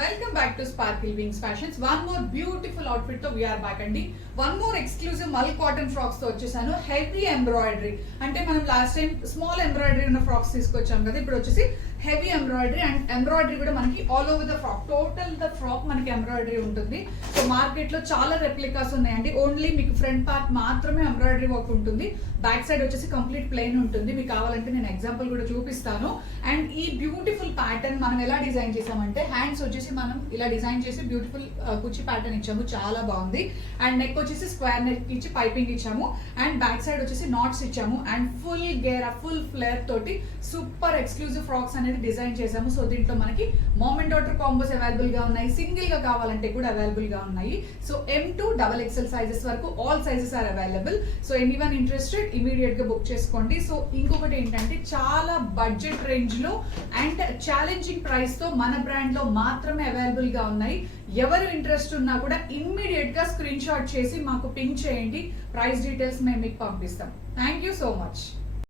Welcome back to Sparkle Wings Fashions. One more beautiful outfit తో we're back అండి. One more exclusive mul cotton frocks తో వచ్చేసాను. Heavy embroidery అంటే మనం last time small embroidery ఉన్న frocks తీసుకొచ్చాం కదా, ఇప్పుడు వచ్చేసి హెవీ ఎంబ్రాయిడరీ. అండ్ ఎంబ్రాయిడరీ కూడా మనకి all over the frock, total the frock మనకి ఎంబ్రాయిడరీ ఉంటుంది. సో మార్కెట్ లో చాలా రెప్లికాస్ ఉన్నాయండి. ఓన్లీ మీకు ఫ్రంట్ పార్ట్ మాత్రమే ఎంబ్రాయిడరీ వర్క్ ఉంటుంది, బ్యాక్ సైడ్ వచ్చేసి కంప్లీట్ ప్లెయిన్ ఉంటుంది. మీకు కావాలంటే నేను ఎగ్జాంపుల్ కూడా చూపిస్తాను. అండ్ ఈ బ్యూటిఫుల్ ప్యాటర్న్ మనం ఎలా డిజైన్ చేసామంటే, హ్యాండ్స్ వచ్చేసి మనం ఇలా డిజైన్ చేసి బ్యూటిఫుల్ కుచ్చి ప్యాటర్న్ ఇచ్చాము, చాలా బాగుంది. అండ్ నెక్ వచ్చేసి స్క్వేర్ నెక్ ఇచ్చి పైపింగ్ ఇచ్చాము. అండ్ బ్యాక్ సైడ్ వచ్చేసి నాట్స్ ఇచ్చాము. అండ్ ఫుల్ గేరా, ఫుల్ ఫ్లేర్ తోటి సూపర్ ఎక్స్క్లూజివ్ ఫ్రాక్స్ అనేది డిజైన్ చేసాము. సో దీంట్లో మనకి mom and daughter combos available గా ఉన్నాయి, సింగిల్ గా కావాలంటే కూడా అవైలబుల్ గా ఉన్నాయి. సో M2 XXL సైజెస్ వరకు all sizes are available. So anyone interested immediate గా బుక్ చేసుకోండి. సో ఇంకొకటి ఏంటంటే, చాలా బడ్జెట్ రేంజ్ లో అండ్ ఛాలెంజింగ్ ప్రైస్ తో మన బ్రాండ్ లో మాత్రమే అవైలబుల్ గా ఉన్నాయి. ఎవరు ఇంట్రెస్ట్ ఉన్నా కూడా ఇమ్మీడియట్ గా స్క్రీన్ షాట్ చేసి మాకు పింక్ చేయండి. ప్రైస్ డీటెయిల్స్ మేము మీకు పంపిస్తాం. Thank you so much.